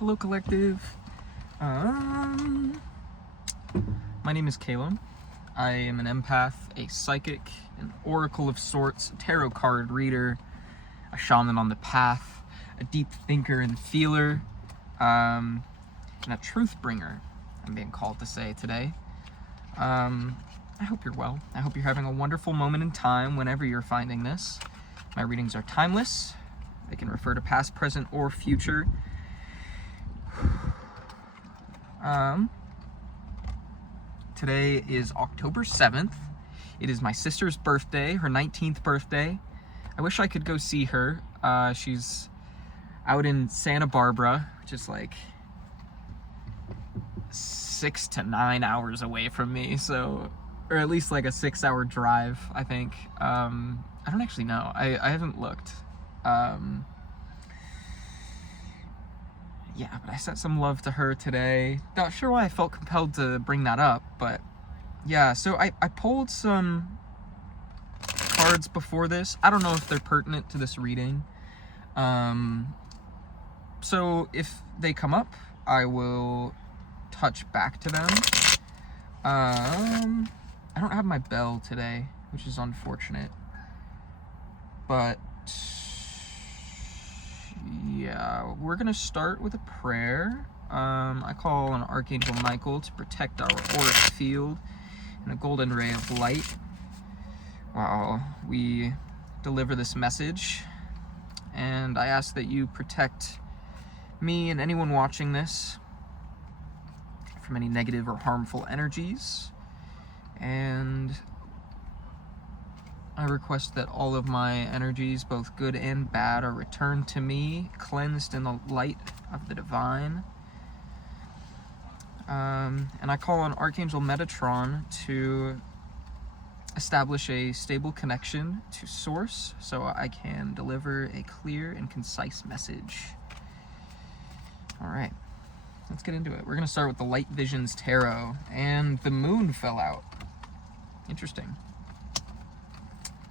Hello, collective. My name is Kaelem. I am an empath, a psychic, an oracle of sorts, a tarot card reader, a shaman on the path, a deep thinker and feeler, and a truth bringer, I'm being called to say today. I hope you're well. I hope you're having a wonderful moment in time whenever you're finding this. My readings are timeless. They can refer to past, present, or future. Today is October 7th. It is my sister's birthday, her 19th birthday. I wish I could go see her. She's out in Santa Barbara, which is like 6 to 9 hours away from me, so, or at least like a 6-hour drive, I think. I don't actually know. I haven't looked. Yeah, but I sent some love to her today. Not sure why I felt compelled to bring that up, but yeah, so I pulled some cards before this. I don't know if they're pertinent to this reading. So if they come up, I will touch back to them. I don't have my bell today, which is unfortunate. But yeah, we're gonna start with a prayer. I call on Archangel Michael to protect our auric field and a golden ray of light while we deliver this message. And I ask that you protect me and anyone watching this from any negative or harmful energies. And I request that all of my energies, both good and bad, are returned to me, cleansed in the light of the divine. And I call on Archangel Metatron to establish a stable connection to Source so I can deliver a clear and concise message. All right, let's get into it. We're going to start with the Light Visions Tarot, and the moon fell out. Interesting.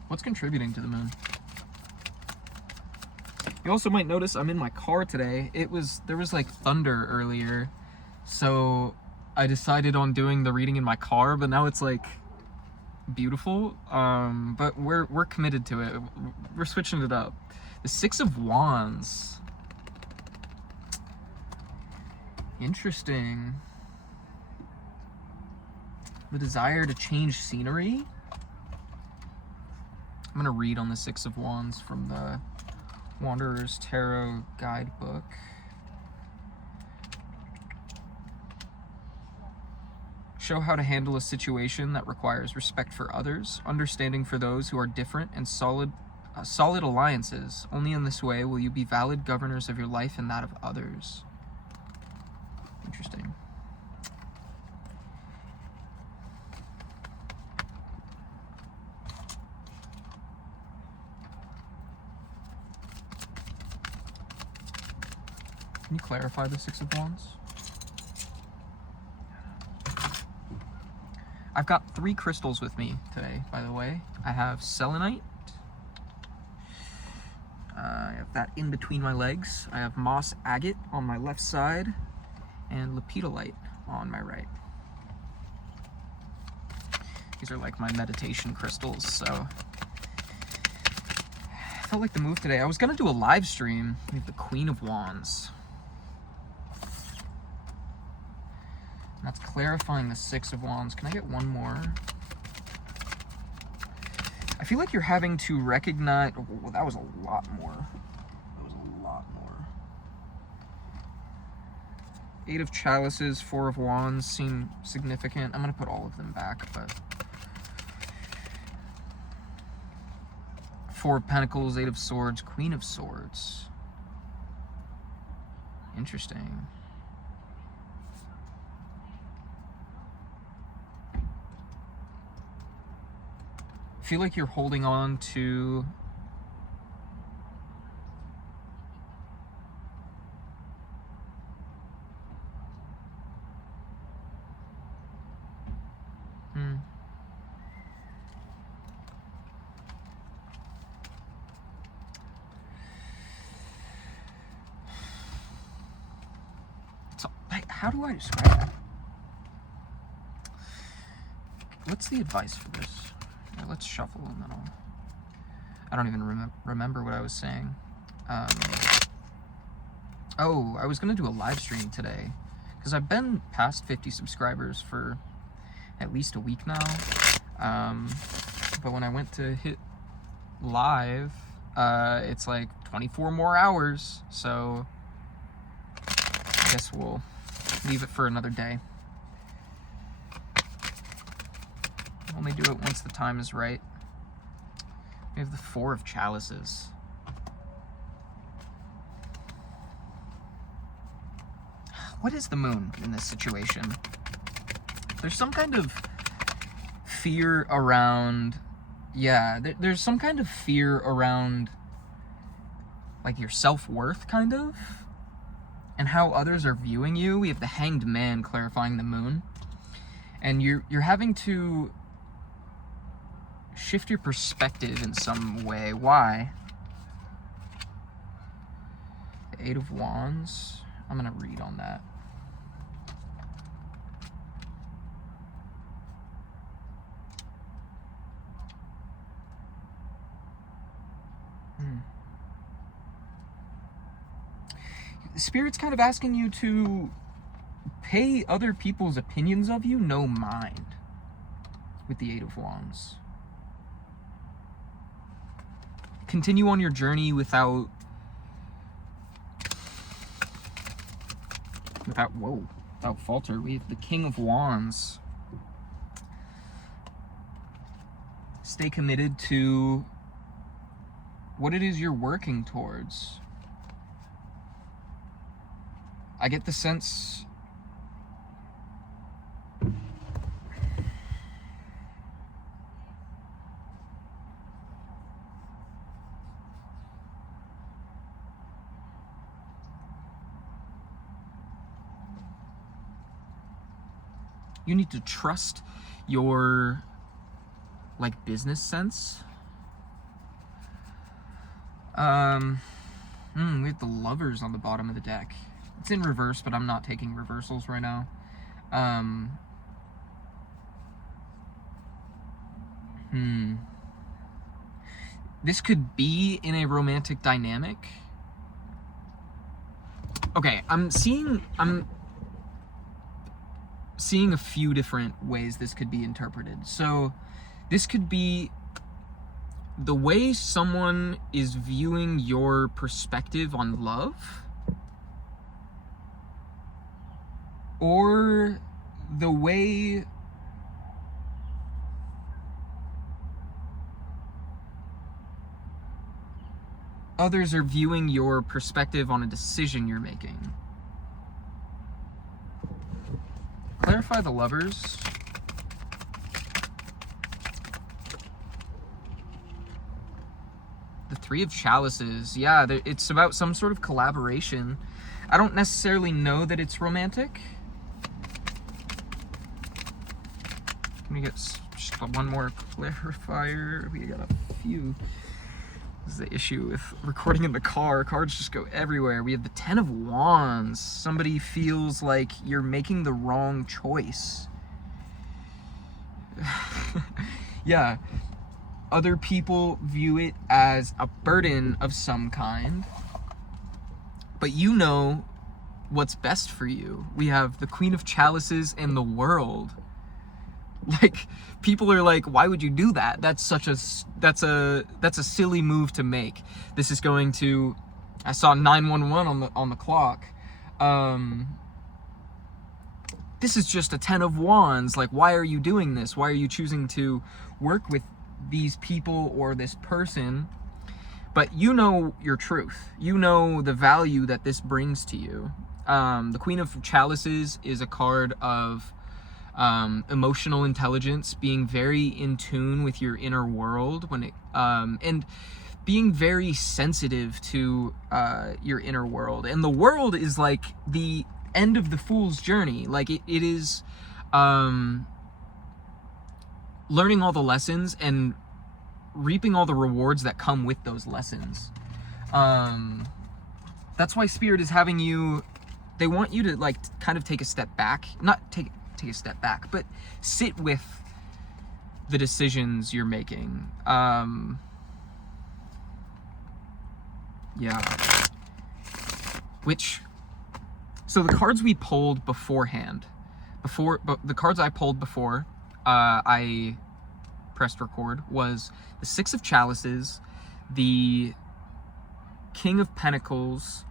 What's contributing to the moon? You also might notice I'm in my car today. There was like thunder earlier, so I decided on doing the reading in my car, but now it's like beautiful. But we're committed to it. We're switching it up. The Six of Wands. Interesting. The desire to change scenery. I'm going to read on the Six of Wands from the Wanderer's Tarot Guidebook. Show how to handle a situation that requires respect for others, understanding for those who are different, and solid alliances. Only in this way will you be valid governors of your life and that of others. Interesting. Can you clarify the Six of Wands? I've got 3 crystals with me today, by the way. I have selenite. I have that in between my legs. I have moss agate on my left side and lepidolite on my right. These are like my meditation crystals, so I felt like the move today. I was gonna do a live stream with the Queen of Wands. That's clarifying the Six of Wands. Can I get one more? I feel like you're having to recognize... Oh, that was a lot more. That was a lot more. 8 of Chalices, 4 of Wands seem significant. I'm going to put all of them back, but... 4 of Pentacles, 8 of Swords, Queen of Swords. Interesting. I feel like you're holding on to how do I describe that? What's the advice for this? Yeah, let's shuffle and then I don't even remember what I was saying. Oh, I was going to do a live stream today because I've been past 50 subscribers for at least a week now. But when I went to hit live, it's like 24 more hours. So I guess we'll leave it for another day. Only do it once the time is right. We have the Four of Chalices. What is the moon in this situation? There's some kind of fear around, there's some kind of fear around like your self-worth, kind of, and how others are viewing you. We have the Hanged Man clarifying the moon, and you're having to shift your perspective in some way. Why? The Eight of Wands. I'm gonna read on that. Spirit's kind of asking you to pay other people's opinions of you no mind with the Eight of Wands. Continue on your journey without falter. We have the King of Wands. Stay committed to what it is you're working towards. I get the sense you need to trust your like business sense. We have the Lovers on the bottom of the deck. It's in reverse, but I'm not taking reversals right now. This could be in a romantic dynamic. Okay, I'm seeing a few different ways this could be interpreted. So this could be the way someone is viewing your perspective on love, or the way others are viewing your perspective on a decision you're making. Clarify the Lovers. The Three of Chalices. Yeah, it's about some sort of collaboration. I don't necessarily know that it's romantic. Can we get just one more clarifier? We got a few. This is the issue with recording in the car. Cards just go everywhere. We have the Ten of Wands. Somebody feels like you're making the wrong choice. Yeah. Other people view it as a burden of some kind, but you know what's best for you. We have the Queen of Chalices and the World. Like, people are like, why would you do that? That's a silly move to make. This is going to, I saw 911 on the clock. This is just a Ten of Wands. Like, why are you doing this? Why are you choosing to work with these people or this person? But you know your truth. You know the value that this brings to you. The Queen of Chalices is a card of emotional intelligence, being very in tune with your inner world when it and being very sensitive to your inner world. And the world is like the end of the fool's journey. Like it is learning all the lessons and reaping all the rewards that come with those lessons. That's why Spirit is having you they want you to like kind of take a step back, not take a step back, but sit with the decisions you're making. Yeah. So the cards we pulled beforehand, the cards I pulled before I pressed record was the Six of Chalices, the King of Pentacles,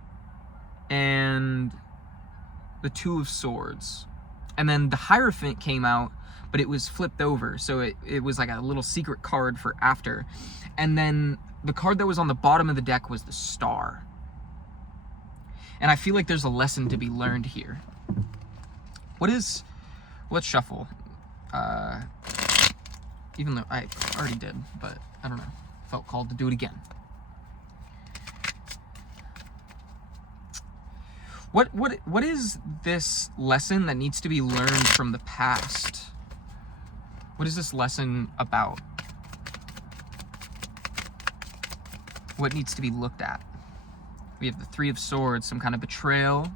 and the Two of Swords. And then the Hierophant came out, but it was flipped over, so it was like a little secret card for after. And then the card that was on the bottom of the deck was the Star. And I feel like there's a lesson to be learned here. Let's shuffle. Even though I already did, but I don't know. Felt called to do it again. What is this lesson that needs to be learned from the past? What is this lesson about? What needs to be looked at? We have the Three of Swords, some kind of betrayal,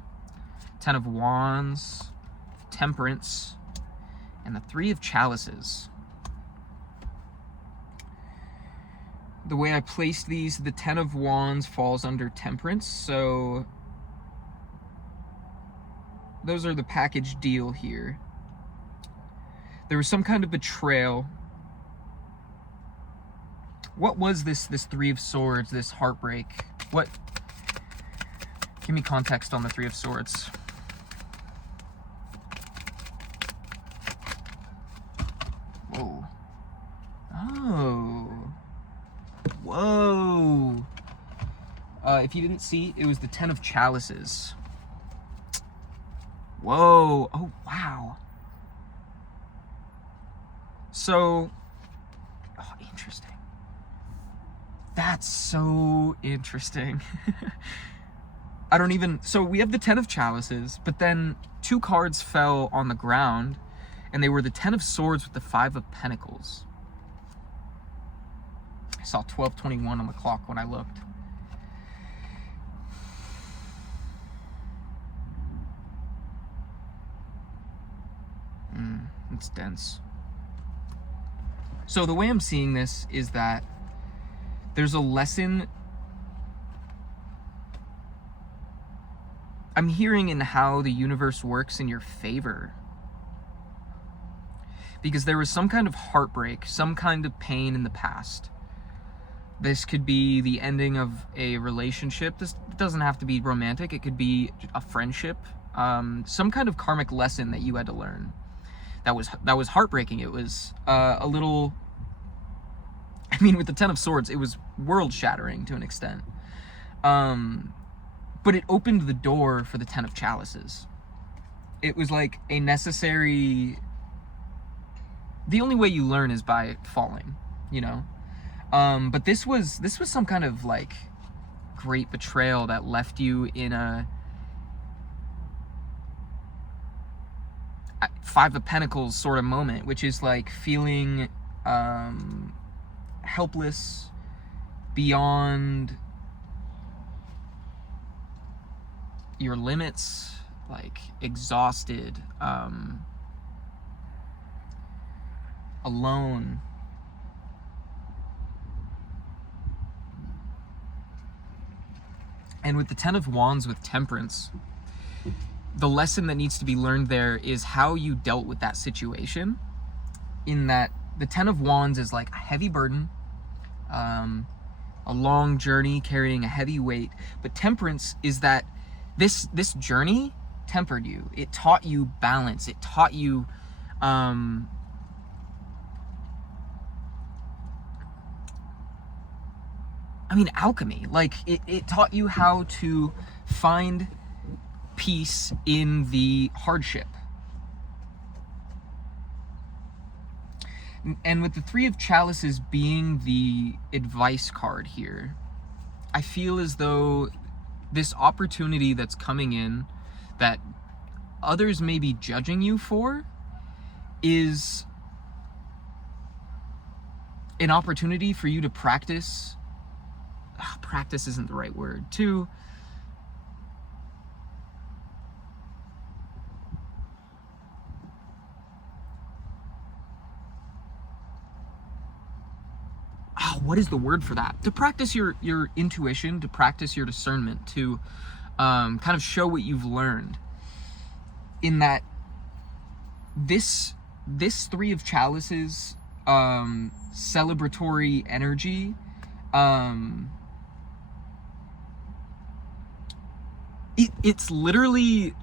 Ten of Wands, Temperance, and the Three of Chalices. The way I placed these, the Ten of Wands falls under Temperance, so those are the package deal here. There was some kind of betrayal. What was this Three of Swords, this heartbreak? Give me context on the Three of Swords. Whoa. Oh. Whoa. If you didn't see, it was the Ten of Chalices. Whoa. Oh, wow. So, interesting. That's so interesting. So we have the Ten of Chalices, but then two cards fell on the ground, and they were the Ten of Swords with the Five of Pentacles. I saw 12:21 on the clock when I looked. It's dense. So the way I'm seeing this is that there's a lesson I'm hearing in how the universe works in your favor. Because there was some kind of heartbreak, some kind of pain in the past. This could be the ending of a relationship. This doesn't have to be romantic. It could be a friendship. Some kind of karmic lesson that you had to learn. That was heartbreaking. It was a little... I mean, with the Ten of Swords, it was world-shattering to an extent. But it opened the door for the Ten of Chalices. It was like a necessary... The only way you learn is by falling, you know? But this was some kind of, like, great betrayal that left you in a... Five of Pentacles sort of moment, which is, like, feeling helpless, beyond your limits, like exhausted, alone. And with the Ten of Wands with Temperance, the lesson that needs to be learned there is how you dealt with that situation. In that the Ten of Wands is like a heavy burden, a long journey carrying a heavy weight. But Temperance is that this journey tempered you. It taught you balance. It taught you alchemy. Like it taught you how to find peace in the hardship. And with the Three of Chalices being the advice card here, I feel as though this opportunity that's coming in that others may be judging you for is an opportunity for you to practice. Practice isn't the right word. To what is the word for that? To practice your intuition, to practice your discernment, to kind of show what you've learned. In that this Three of Chalices celebratory energy, it's literally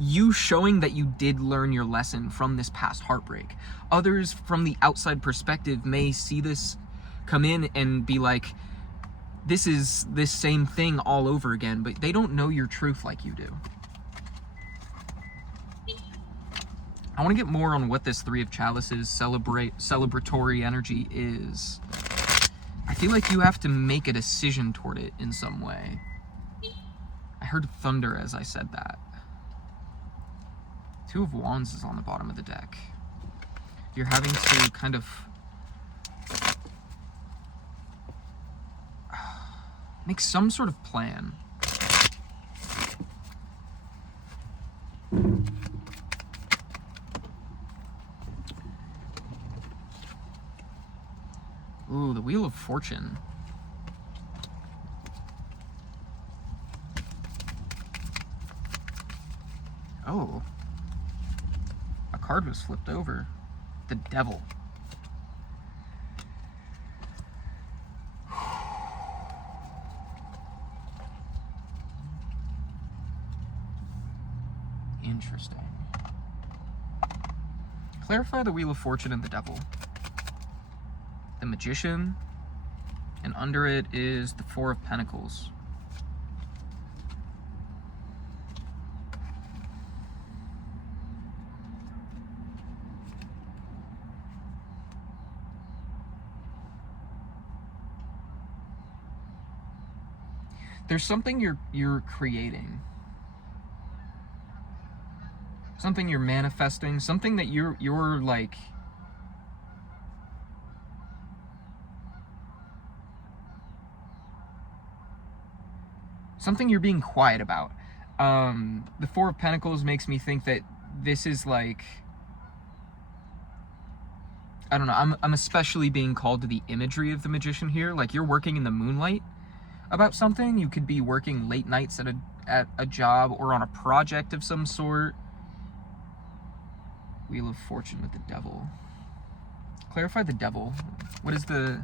you showing that you did learn your lesson from this past heartbreak. Others from the outside perspective may see this come in and be like, this is this same thing all over again, but they don't know your truth like you do. I want to get more on what this Three of Chalices celebratory energy is. I feel like you have to make a decision toward it in some way. I heard thunder as I said that. Two of Wands is on the bottom of the deck. You're having to kind of make some sort of plan. Ooh, the Wheel of Fortune. Oh. A card was flipped over. The Devil. Interesting. Clarify the Wheel of Fortune and the Devil. The Magician, and under it is the Four of Pentacles. There's something you're creating. Something you're manifesting, something that you're like something you're being quiet about. The Four of Pentacles makes me think that this is like, I don't know, I'm especially being called to the imagery of the Magician here. Like, you're working in the moonlight about something. You could be working late nights at a job or on a project of some sort. Wheel of Fortune with the Devil. Clarify the Devil. What is the...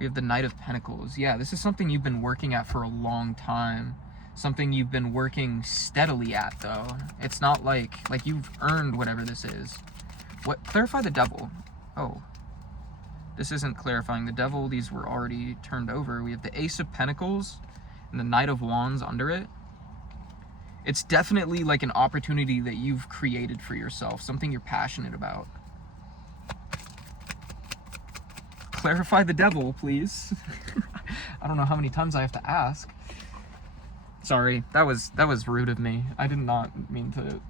We have the Knight of Pentacles. Yeah, this is something you've been working at for a long time. Something you've been working steadily at, though. It's not like you've earned whatever this is. What? Clarify the Devil. Oh. This isn't clarifying the Devil. These were already turned over. We have the Ace of Pentacles and the Knight of Wands under it. It's definitely like an opportunity that you've created for yourself. Something you're passionate about. Clarify the Devil, please. I don't know how many times I have to ask. Sorry, that was rude of me. I did not mean to. I'm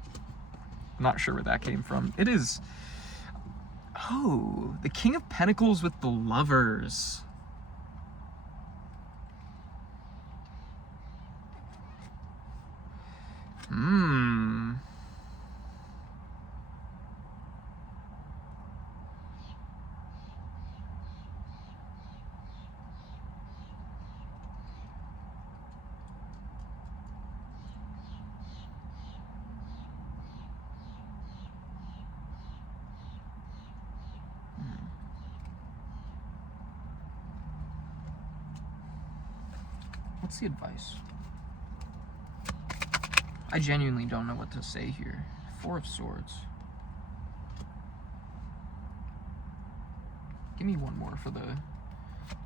not sure where that came from. It is. Oh, the King of Pentacles with the Lovers. What's the advice? I genuinely don't know what to say here. Four of Swords. Give me one more for the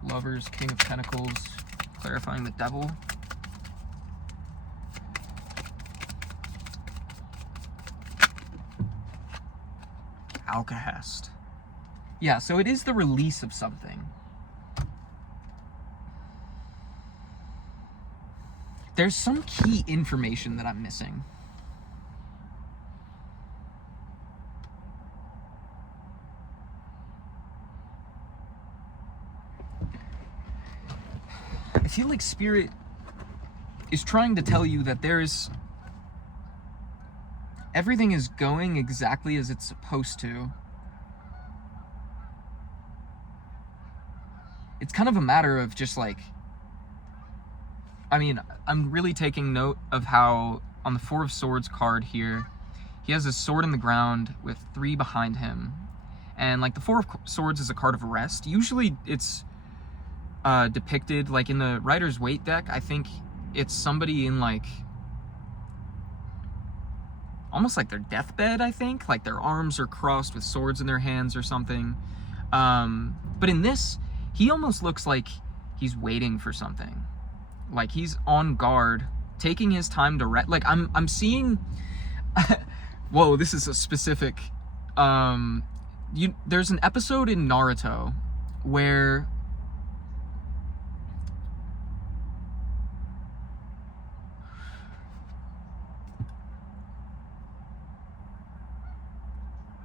Lovers, King of Pentacles, clarifying the Devil. Alcahest. Yeah, so it is the release of something. There's some key information that I'm missing. I feel like Spirit is trying to tell you that everything is going exactly as it's supposed to. it's kind of a matter of just like, I mean, I'm really taking note of how on the Four of Swords card here, he has his sword in the ground with 3 behind him. And like the Four of Swords is a card of rest. Usually it's depicted like in the Rider's Waite deck. I think it's somebody in like almost like their deathbed, I think. Like their arms are crossed with swords in their hands or something. But in this, he almost looks like he's waiting for something. Like he's on guard, taking his time to rest. Like I'm seeing whoa, this is a specific there's an episode in Naruto where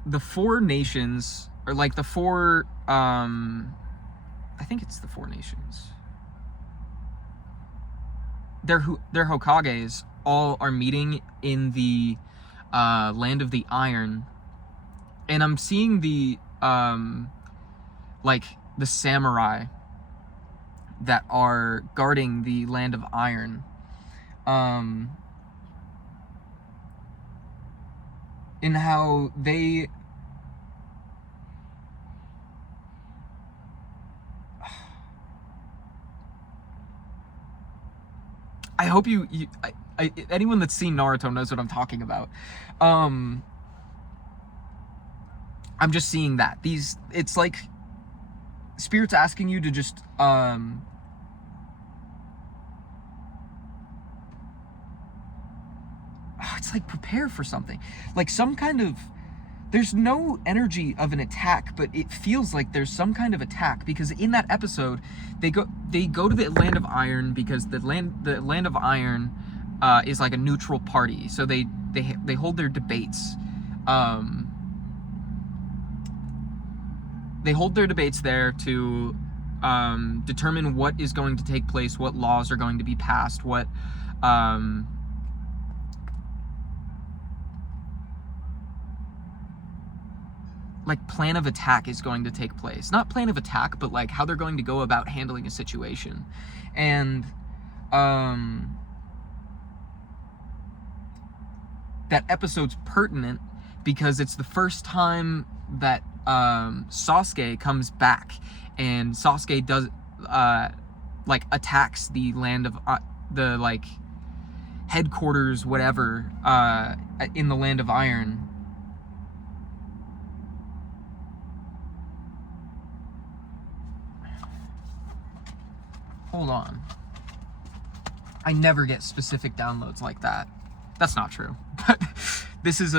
the 4 nations, or like the 4 I think it's the 4 nations, their Hokages all are meeting in the land of the Iron, and I'm seeing the like the samurai that are guarding the land of Iron, in how they I hope anyone that's seen Naruto knows what I'm talking about. I'm just seeing that it's like Spirit's asking you to just it's like prepare for something, like some kind of, there's no energy of an attack, but it feels like there's some kind of attack, because in that episode they go to the land of Iron, because the land of Iron is like a neutral party, so they hold their debates. They hold their debates there to determine what is going to take place, what laws are going to be passed, what like plan of attack is going to take place. Not plan of attack, but like how they're going to go about handling a situation. And that episode's pertinent because it's the first time that Sasuke comes back, and Sasuke does like attacks the land of the like headquarters, whatever, in the land of Iron. Hold on. I never get specific downloads like that. That's not true. But this is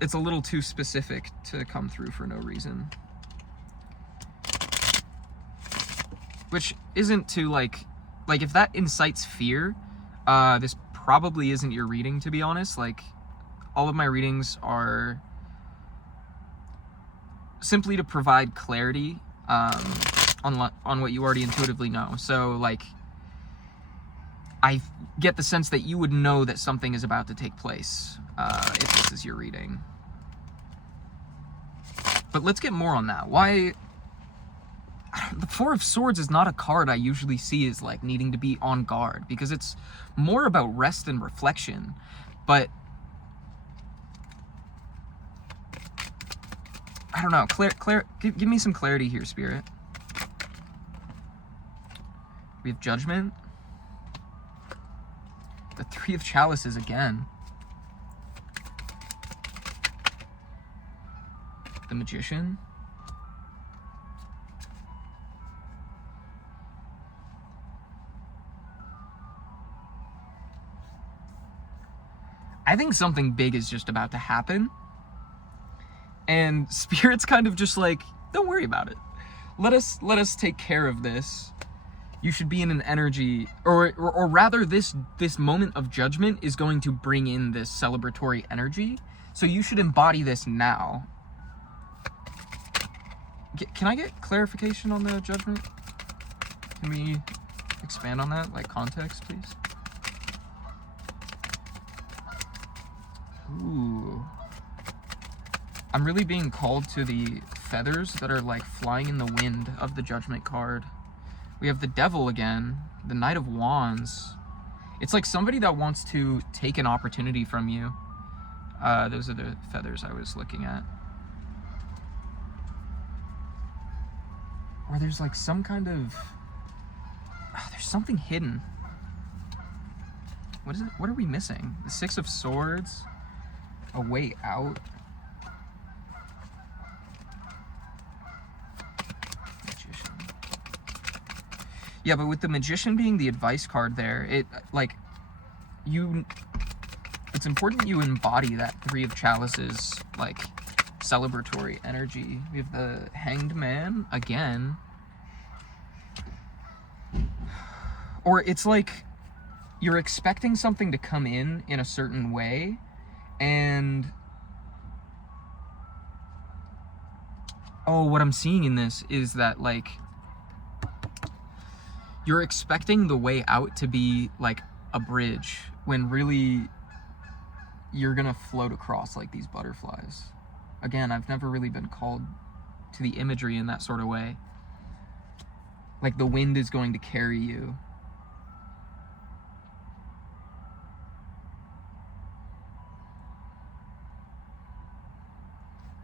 it's a little too specific to come through for no reason. Which isn't to like if that incites fear, this probably isn't your reading, to be honest. Like, all of my readings are simply to provide clarity on what you already intuitively know. So, like, I get the sense that you would know that something is about to take place if this is your reading. But let's get more on that. Why... The Four of Swords is not a card I usually see as, like, needing to be on guard, because it's more about rest and reflection. But I don't know. Give me some clarity here, Spirit. We have Judgment. The Three of Chalices again. The Magician. I think something big is just about to happen. And Spirit's kind of just like, don't worry about it. Let us take care of this. You should be in an energy, or rather this moment of judgment is going to bring in this celebratory energy. So you should embody this now. Can I get clarification on the Judgment? Can we expand on that, like context, please? Ooh. I'm really being called to the feathers that are like flying in the wind of the Judgment card. We have the Devil again, the Knight of Wands. It's like somebody that wants to take an opportunity from you. Those are the feathers I was looking at. Or there's like some kind of... there's something hidden. What is it? What are we missing? The Six of Swords. A way out. Magician. Yeah, but with the Magician being the advice card there, it like it's important you embody that Three of Chalices like celebratory energy. We have the Hanged Man again. Or it's like you're expecting something to come in a certain way, and what I'm seeing in this is that like you're expecting the way out to be like a bridge, when really you're gonna float across like these butterflies. Again, I've never really been called to the imagery in that sort of way. Like the wind is going to carry you.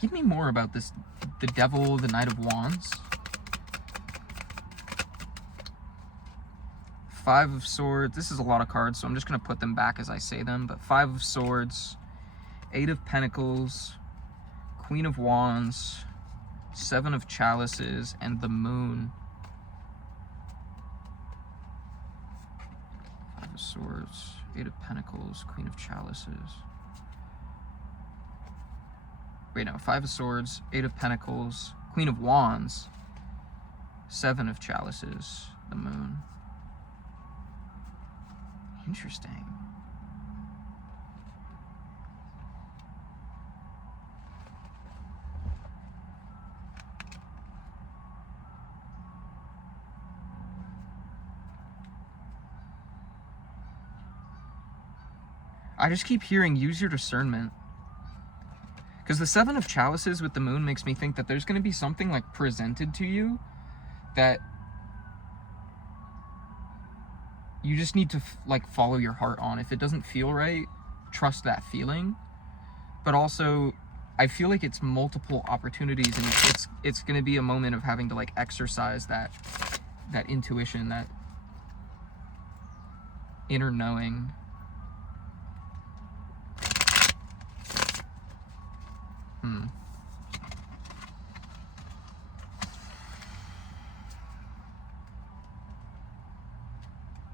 Give me more about this, the Devil, the Knight of Wands. Five of Swords. This is a lot of cards, so I'm just going to put them back as I say them. But Five of Swords, Eight of Pentacles, Queen of Wands, Seven of Chalices, and the Moon. Five of Swords, Eight of Pentacles, Queen of Chalices. Wait, no. Five of Swords, Eight of Pentacles, Queen of Wands, Seven of Chalices, the Moon. Interesting. I just keep hearing use your discernment. Because the Seven of Chalices with the Moon makes me think that there's going to be something like presented to you that you just need to like follow your heart on. If it doesn't feel right, trust that feeling. But also, I feel like it's multiple opportunities, and it's going to be a moment of having to like exercise that intuition, that inner knowing.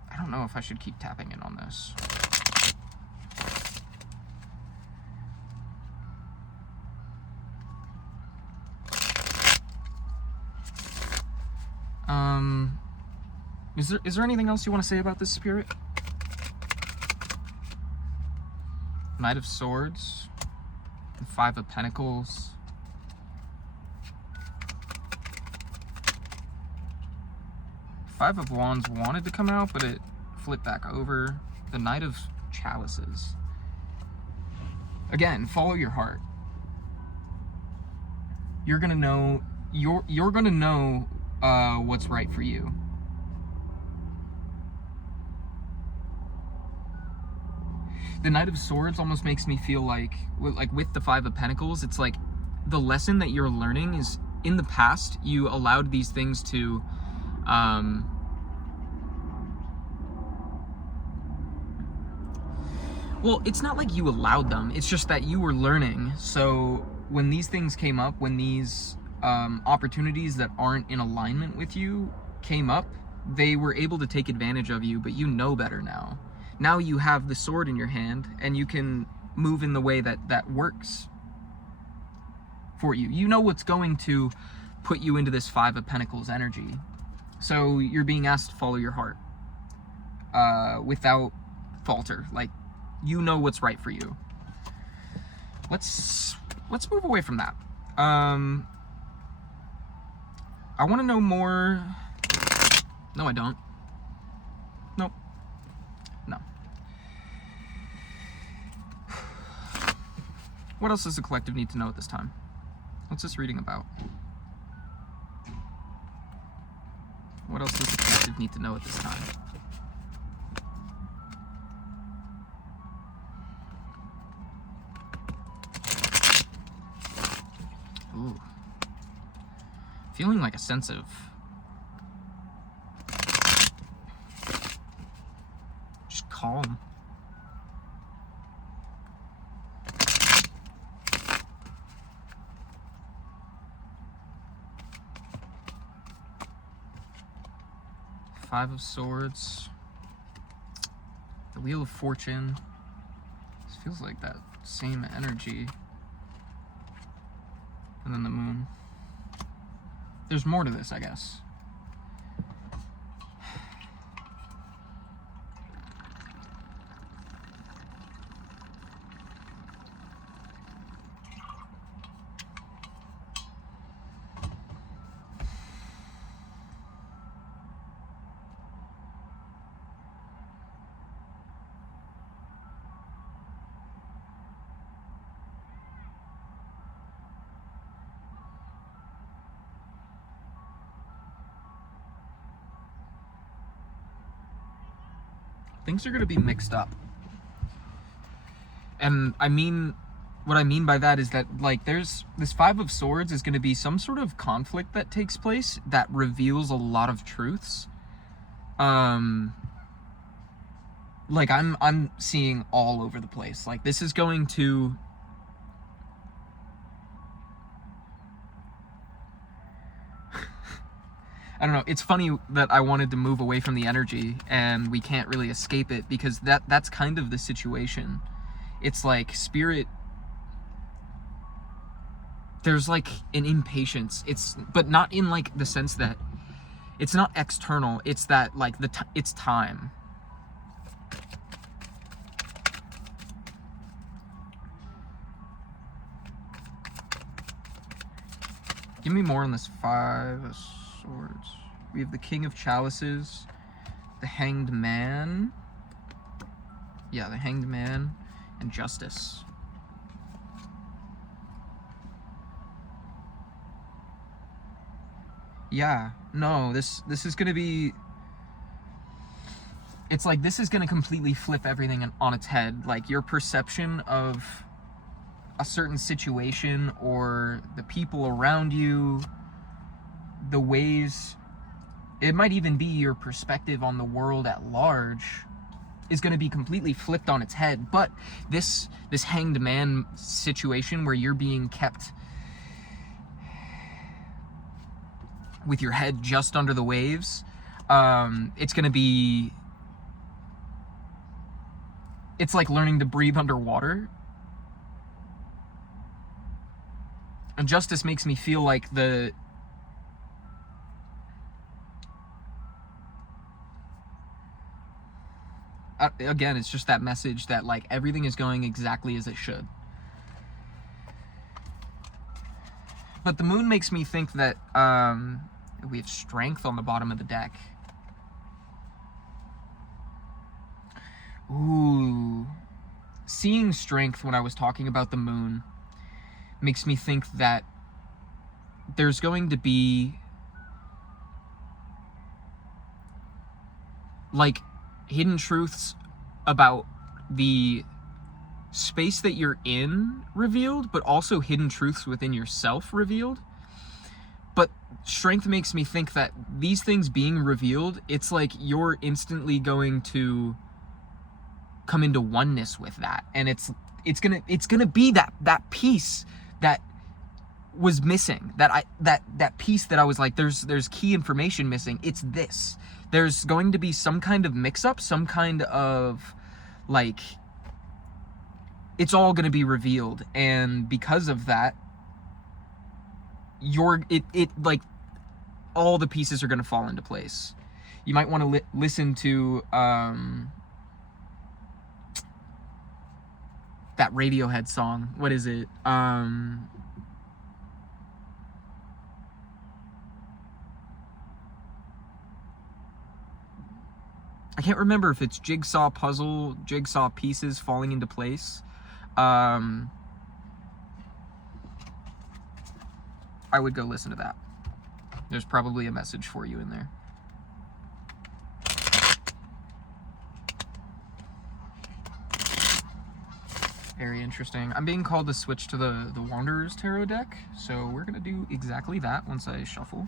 I don't know if I should keep tapping in on this. Is there anything else you want to say about this spirit? Knight of Swords, the Five of Pentacles. Five of Wands wanted to come out, but it flipped back over. The Knight of Chalices. Again, follow your heart. You're gonna know. You're gonna know what's right for you. The Knight of Swords almost makes me feel like with the Five of Pentacles, it's like the lesson that you're learning is in the past you allowed these things to well, it's not like you allowed them, it's just that you were learning. So when these things came up, when these opportunities that aren't in alignment with you came up, they were able to take advantage of you, but you know better now. Now you have the sword in your hand, and you can move in the way that works for you. You know what's going to put you into this Five of Pentacles energy. So you're being asked to follow your heart without falter. Like, you know what's right for you. Let's move away from that. I want to know more. No, I don't. Nope. No. What else does the collective need to know at this time? What's this reading about? What else does the collective need to know at this time? Ooh. Feeling like a sense of just calm. Five of Swords. The Wheel of Fortune. This feels like that same energy. And then the Moon. There's more to this, I guess. Things are going to be mixed up. And I mean, what I mean by that is that, like, there's this Five of Swords is going to be some sort of conflict that takes place that reveals a lot of truths. Like, I'm seeing all over the place. Like, this is going to... I don't know, it's funny that I wanted to move away from the energy and we can't really escape it, because that's kind of the situation. It's like Spirit, there's like an impatience. But not in like the sense that it's not external, it's that like it's time. Give me more on this Five of Swords. We have the King of Chalices, the Hanged Man. Yeah, the Hanged Man, and Justice. Yeah, no, this is gonna be... It's like this is gonna completely flip everything on its head. Like, your perception of a certain situation or the people around you, the ways, it might even be your perspective on the world at large, is going to be completely flipped on its head. But this Hanged Man situation where you're being kept with your head just under the waves, it's going to be, it's like learning to breathe underwater. And Justice makes me feel like again, it's just that message that like everything is going exactly as it should. But the Moon makes me think that we have Strength on the bottom of the deck. Ooh. Seeing Strength when I was talking about the Moon makes me think that there's going to be like hidden truths about the space that you're in revealed, but also hidden truths within yourself revealed. But Strength makes me think that these things being revealed, it's like you're instantly going to come into oneness with that, and it's gonna be that piece that was missing, that piece that I was like, there's key information missing. It's this. There's going to be some kind of mix-up, some kind of like, it's all going to be revealed, and because of that, like all the pieces are going to fall into place. You might want to listen to that Radiohead song. What is it? I can't remember if it's jigsaw pieces falling into place. I would go listen to that. There's probably a message for you in there. Very interesting. I'm being called to switch to the Wanderer's Tarot deck, so we're gonna do exactly that once I shuffle.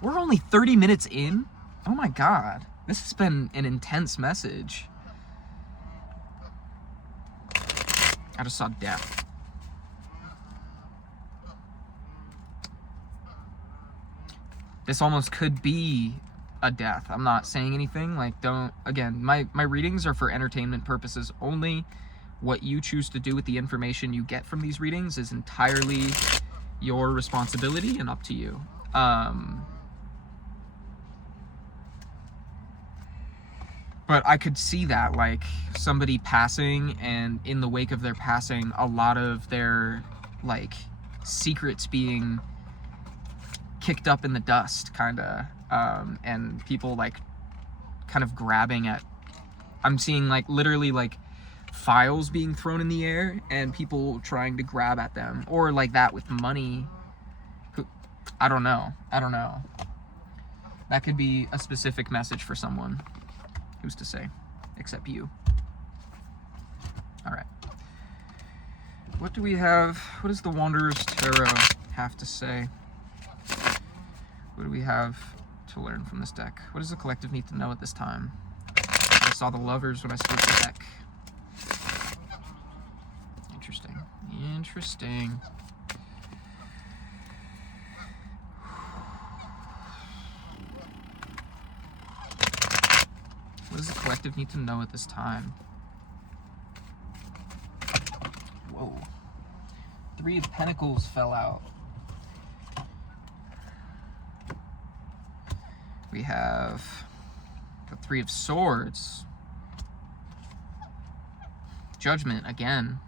We're only 30 minutes in? Oh my god. This has been an intense message. I just saw death. This almost could be a death. I'm not saying anything. Like, don't, again, my readings are for entertainment purposes only. What you choose to do with the information you get from these readings is entirely your responsibility and up to you. But I could see that, like, somebody passing, and in the wake of their passing, a lot of their, like, secrets being kicked up in the dust, kind of, and people, like, kind of grabbing at, I'm seeing, like, literally, like, files being thrown in the air, and people trying to grab at them, or like that with money. I don't know. That could be a specific message for someone. Who's to say? Except you. Alright. What do we have? What does the Wanderer's Tarot have to say? What do we have to learn from this deck? What does the collective need to know at this time? I saw the Lovers when I spoke the deck. Interesting. What does the collective need to know at this time? Whoa. Three of Pentacles fell out. We have the Three of Swords. Judgment again.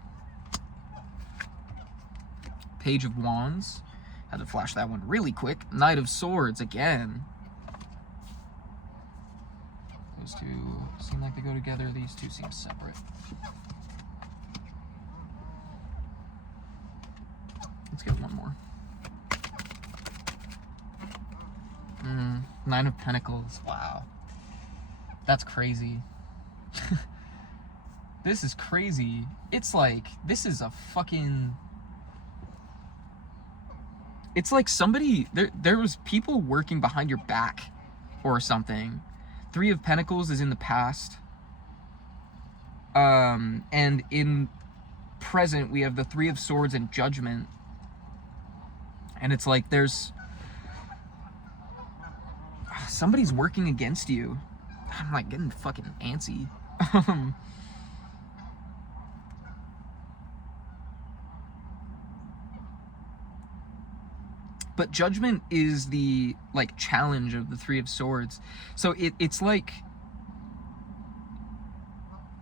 Page of Wands. Had to flash that one really quick. Knight of Swords again. Those two seem like they go together. These two seem separate. Let's get one more. Nine of Pentacles. Wow. That's crazy. This is crazy. It's like, this is a fucking... It's like somebody, there was people working behind your back or something. Three of Pentacles is in the past. And in present, we have the Three of Swords and Judgment. And it's like there's... somebody's working against you. I'm like getting fucking antsy. But Judgment is the, like, challenge of the Three of Swords. So it's like...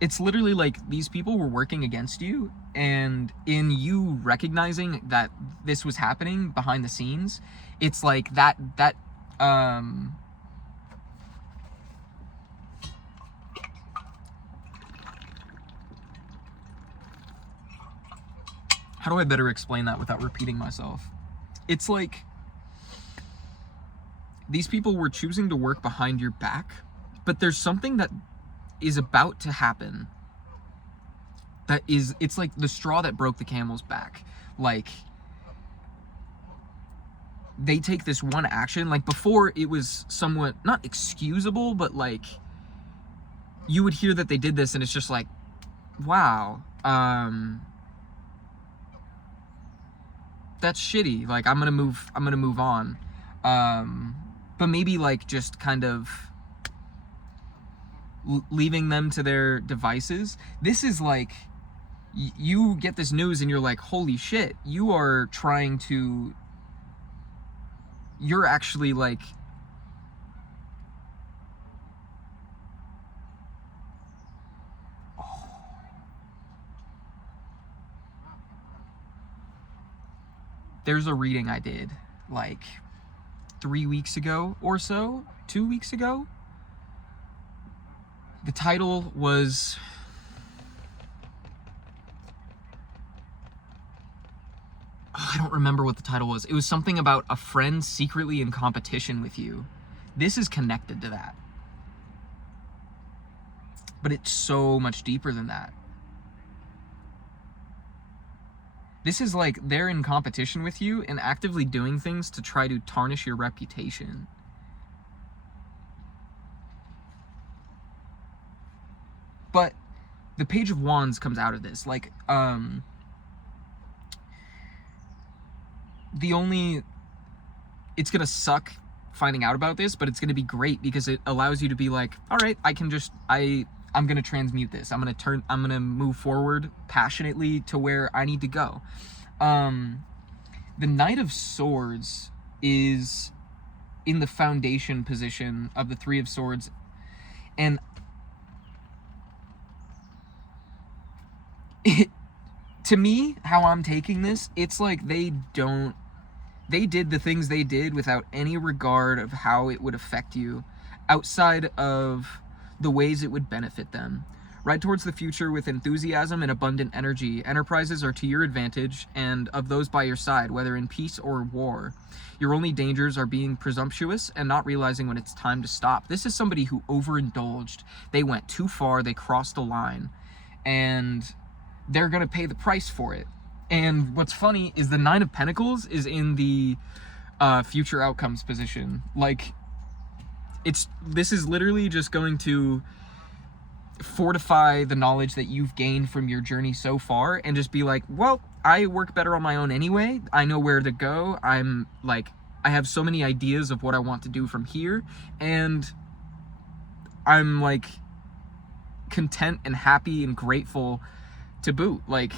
It's literally like these people were working against you, and in you recognizing that this was happening behind the scenes, it's like that how do I better explain that without repeating myself? It's like these people were choosing to work behind your back, but there's something that is about to happen that is, it's like the straw that broke the camel's back. Like, they take this one action, like before it was somewhat, not excusable, but like, you would hear that they did this and it's just like, wow, that's shitty. Like, I'm gonna move on. But maybe like just kind of leaving them to their devices. This is like, you get this news and you're like, holy shit, you are trying to, you're actually like, there's a reading I did like 3 weeks ago or so, 2 weeks ago. The title was I don't remember what the title was. It was something about a friend secretly in competition with you. This is connected to that. But it's so much deeper than that. This is like they're in competition with you and actively doing things to try to tarnish your reputation. But the Page of Wands comes out of this. Like, it's gonna suck finding out about this, but it's gonna be great because it allows you to be like, all right, I'm gonna transmute this. I'm gonna move forward passionately to where I need to go. The Knight of Swords is in the foundation position of the Three of Swords, and to me, how I'm taking this, it's like they did the things they did without any regard of how it would affect you outside of the ways it would benefit them. Ride towards the future with enthusiasm and abundant energy. Enterprises are to your advantage and of those by your side, whether in peace or war. Your only dangers are being presumptuous and not realizing when it's time to stop. This is somebody who overindulged. They went too far, they crossed the line, and they're going to pay the price for it. And what's funny is the Nine of Pentacles is in the future outcomes position. Like, this is literally just going to fortify the knowledge that you've gained from your journey so far and just be like, well, I work better on my own anyway. I know where to go. I have so many ideas of what I want to do from here, and I'm like content and happy and grateful to boot. Like,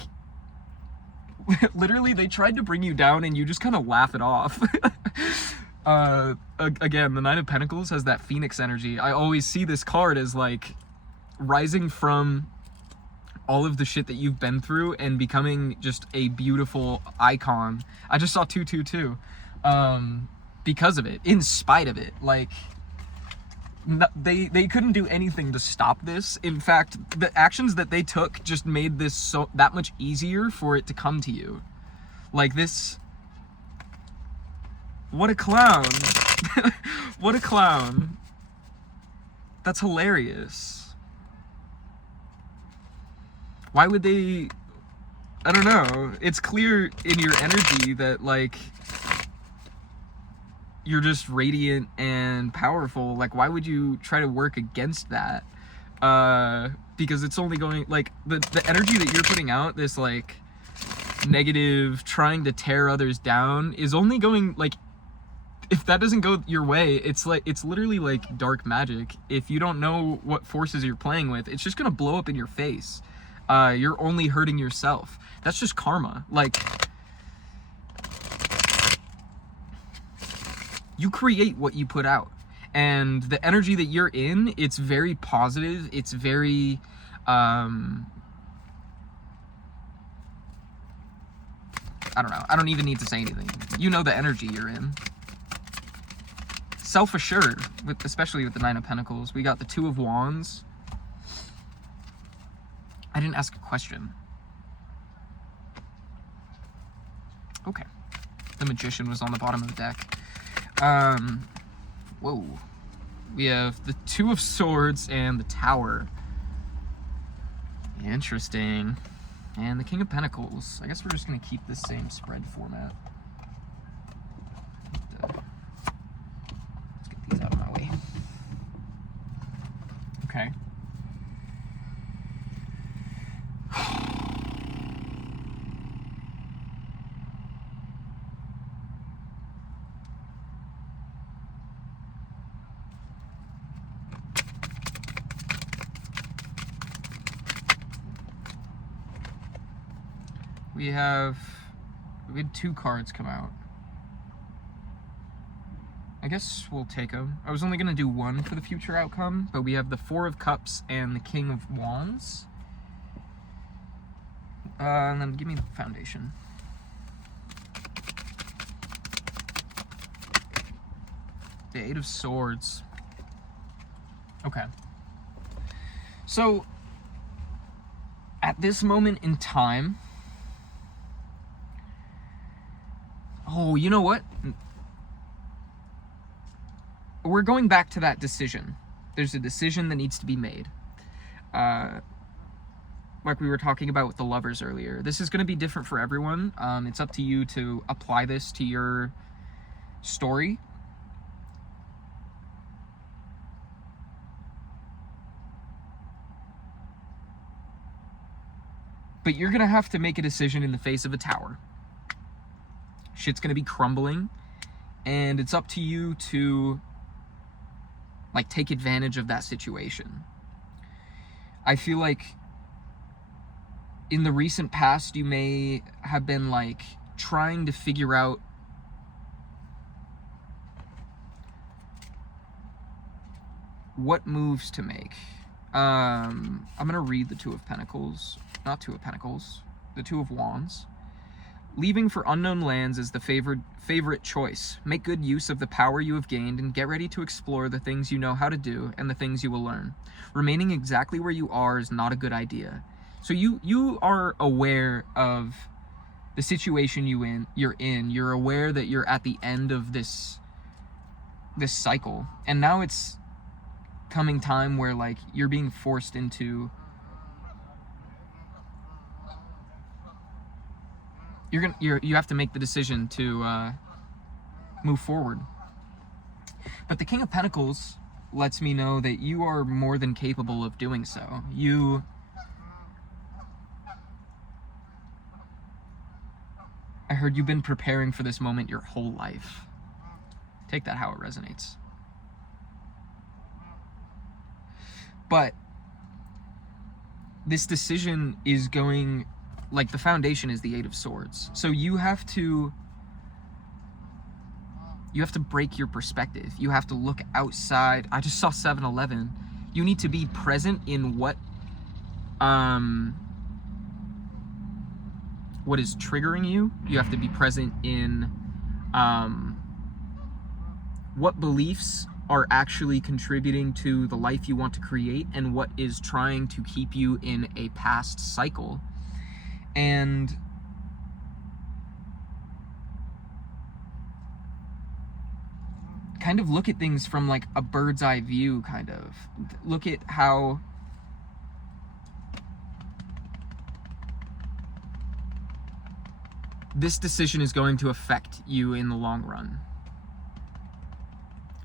literally they tried to bring you down and you just kind of laugh it off. Again, the Nine of Pentacles has that Phoenix energy. I always see this card as like rising from all of the shit that you've been through and becoming just a beautiful icon. I just saw 222 because of it, in spite of it. Like, they couldn't do anything to stop this. In fact, the actions that they took just made this that much easier for it to come to you. Like this. What a clown. What a clown. That's hilarious. Why would they? I don't know. It's clear in your energy that, like, you're just radiant and powerful. Like, why would you try to work against that? Because it's only going, like, the energy that you're putting out, this, like, negative, trying to tear others down, is only going, like, if that doesn't go your way, it's literally like dark magic. If you don't know what forces you're playing with, it's just gonna blow up in your face. You're only hurting yourself. That's just karma. Like, you create what you put out, and the energy that you're in, it's very positive. It's very I don't know. I don't even need to say anything. You know the energy you're in. Self-assured, especially with the Nine of Pentacles. We got the Two of Wands. I didn't ask a question. Okay. The Magician was on the bottom of the deck. Whoa. We have the Two of Swords and the Tower. Interesting. And the King of Pentacles. I guess we're just going to keep the same spread format. Let's get these out of my way. Okay. We had two cards come out. I guess we'll take them. I was only going to do one for the future outcome, but we have the Four of Cups and the King of Wands. And then give me the foundation. The Eight of Swords. Okay. So, at this moment in time, Oh, you know what? We're going back to that decision. There's a decision that needs to be made. Like we were talking about with the lovers earlier. This is going to be different for everyone. It's up to you to apply this to your story. But you're going to have to make a decision in the face of a tower. Shit's going to be crumbling. And it's up to you to, like, take advantage of that situation. I feel like in the recent past, you may have been, like, trying to figure out what moves to make. I'm going to read the Two of Pentacles. Not Two of Pentacles. The Two of Wands. Leaving for unknown lands is the favorite choice. Make good use of the power you have gained and get ready to explore the things you know how to do and the things you will learn. Remaining exactly where you are is not a good idea. So you are aware of the situation you're in. You're aware that you're at the end of this cycle. And now it's coming time where, like, you're being forced into you have to make the decision to move forward. But the King of Pentacles lets me know that you are more than capable of doing so. I heard you've been preparing for this moment your whole life. Take that how it resonates. But this decision is going, like, the foundation is the Eight of Swords. So you have to break your perspective. You have to look outside. I just saw 7-Eleven. You need to be present in what is triggering you. You have to be present in what beliefs are actually contributing to the life you want to create and what is trying to keep you in a past cycle. And kind of look at things from, like, a bird's eye view, kind of. Look at how this decision is going to affect you in the long run.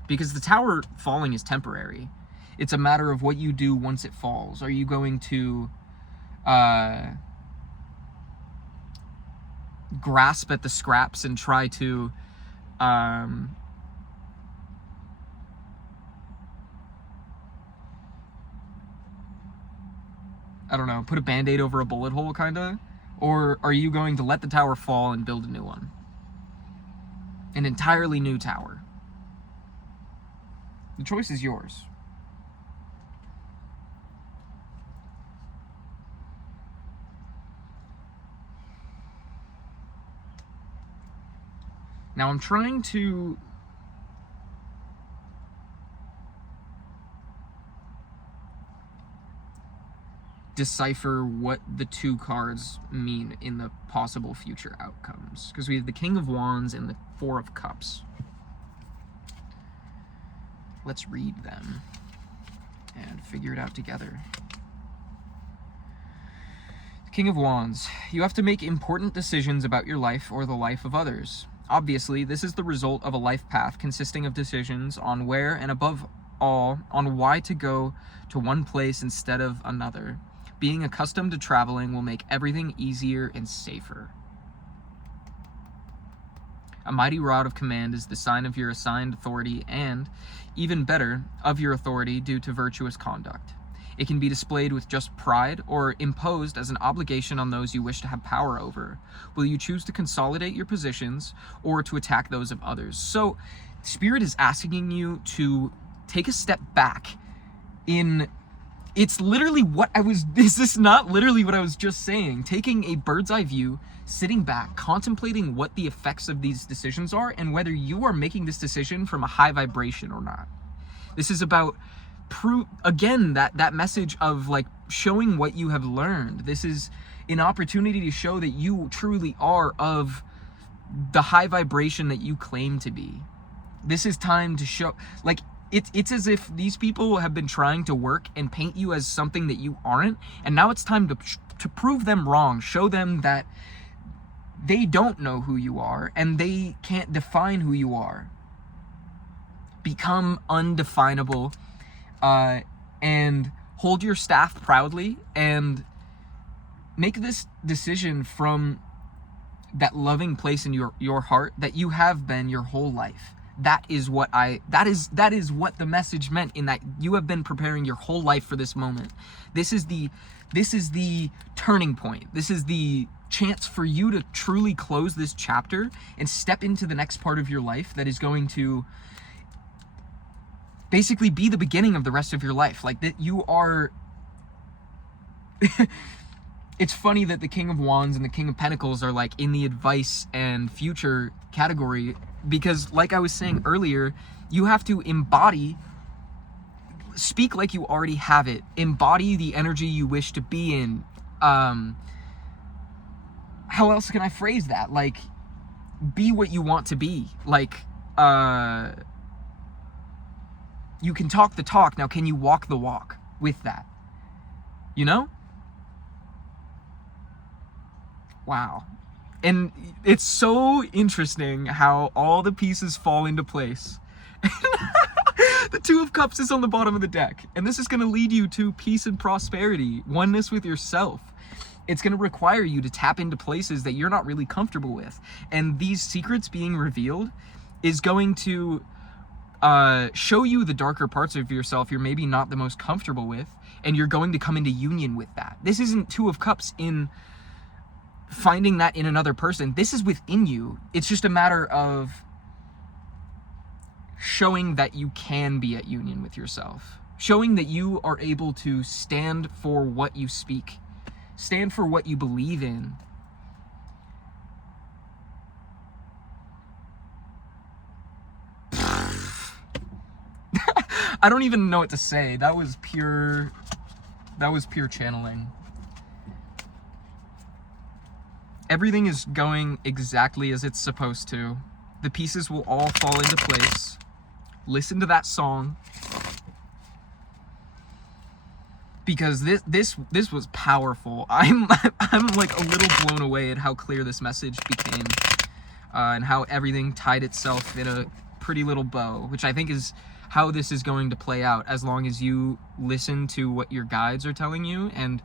Because the tower falling is temporary. It's a matter of what you do once it falls. Are you going to grasp at the scraps and try to I don't know, put a band-aid over a bullet hole, kind of? Or are you going to let the tower fall and build a new one? An entirely new tower. The choice is yours. Now I'm trying to decipher what the two cards mean in the possible future outcomes. Because we have the King of Wands and the Four of Cups. Let's read them and figure it out together. King of Wands. You have to make important decisions about your life or the life of others. Obviously, this is the result of a life path consisting of decisions on where and above all on why to go to one place instead of another. Being accustomed to traveling will make everything easier and safer. A mighty rod of command is the sign of your assigned authority and, even better, of your authority due to virtuous conduct. It can be displayed with just pride or imposed as an obligation on those you wish to have power over. Will you choose to consolidate your positions or to attack those of others? So, Spirit is asking you to take a step back in... It's literally what I was... Is this not literally what I was just saying? Taking a bird's eye view, sitting back, contemplating what the effects of these decisions are and whether you are making this decision from a high vibration or not. This is about... again, that message of, like, showing what you have learned. This is an opportunity to show that you truly are of the high vibration that you claim to be. This is time to show, like, it's as if these people have been trying to work and paint you as something that you aren't, and now it's time to prove them wrong, show them that they don't know who you are and they can't define who you are. Become undefinable, and hold your staff proudly, and make this decision from that loving place in your heart that you have been your whole life. That is what the message meant, in that you have been preparing your whole life for this moment. This is the turning point. This is the chance for you to truly close this chapter and step into the next part of your life that is going to basically be the beginning of the rest of your life. Like, that you are it's funny that the King of Wands and the King of Pentacles are like in the advice and future category, because like I was saying earlier, you have to speak like you already have it, embody the energy you wish to be in. How else can I phrase that? Like, be what you want to be. Like, you can talk the talk, now can you walk the walk with that? You know? Wow. And it's so interesting how all the pieces fall into place. The Two of Cups is on the bottom of the deck, and this is going to lead you to peace and prosperity, oneness with yourself. It's going to require you to tap into places that you're not really comfortable with, and these secrets being revealed is going to show you the darker parts of yourself you're maybe not the most comfortable with, and you're going to come into union with that. This isn't Two of Cups in finding that in another person. This is within you. It's just a matter of showing that you can be at union with yourself, showing that you are able to stand for what you speak, stand for what you believe in. I don't even know what to say. That was pure channeling. Everything is going exactly as it's supposed to. The pieces will all fall into place. Listen to that song, because this was powerful. I'm like a little blown away at how clear this message became, and how everything tied itself in a pretty little bow, which I think is how this is going to play out, as long as you listen to what your guides are telling you, and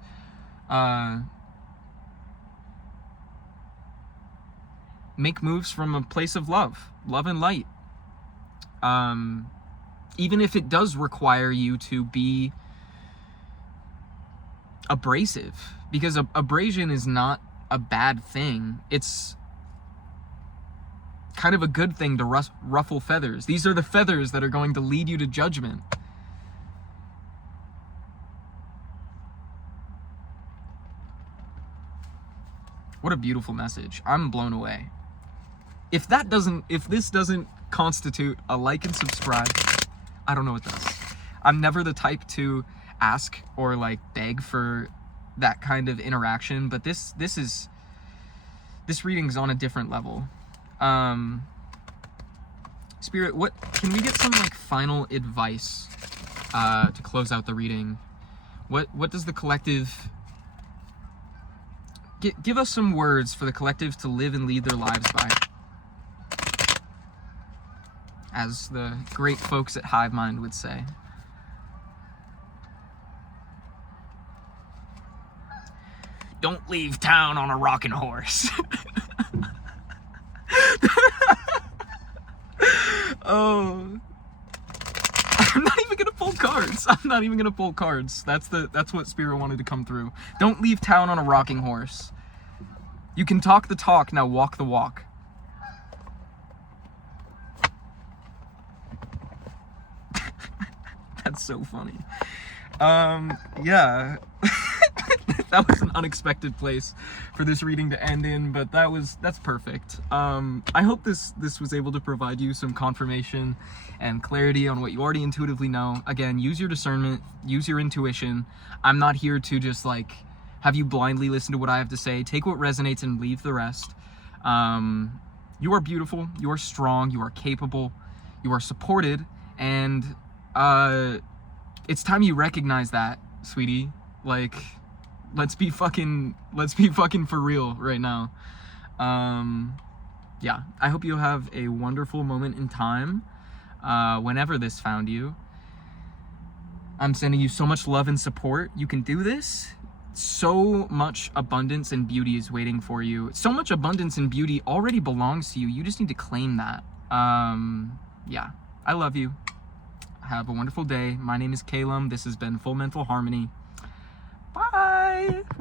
make moves from a place of love and light. Even if it does require you to be abrasive, because abrasion is not a bad thing. It's kind of a good thing to ruffle feathers. These are the feathers that are going to lead you to judgment. What a beautiful message. I'm blown away. If this doesn't constitute a like and subscribe, I don't know what does. I'm never the type to ask or like beg for that kind of interaction, but this reading's on a different level. Spirit, what can we get some like final advice to close out the reading? What does the collective give us some words for the collective to live and lead their lives by, as the great folks at Hive Mind would say? Don't leave town on a rocking horse. Oh, I'm not even gonna pull cards. That's what Spirit wanted to come through. Don't leave town on a rocking horse. You can talk the talk, now walk the walk. That's so funny. Yeah. That was an unexpected place for this reading to end in, but that's perfect. I hope this was able to provide you some confirmation and clarity on what you already intuitively know. Again, use your discernment, use your intuition. I'm not here to just like have you blindly listen to what I have to say. Take what resonates and leave the rest. You are beautiful, you are strong, you are capable, you are supported, and it's time you recognize that, sweetie. Like, let's be fucking for real right now. Yeah, I hope you have a wonderful moment in time, whenever this found you. I'm sending you so much love and support. You can do this. So much abundance and beauty is waiting for you. So much abundance and beauty already belongs to you. You just need to claim that. Yeah, I love you. Have a wonderful day. My name is Kaelem. This has been Full Mental Harmony. Bye.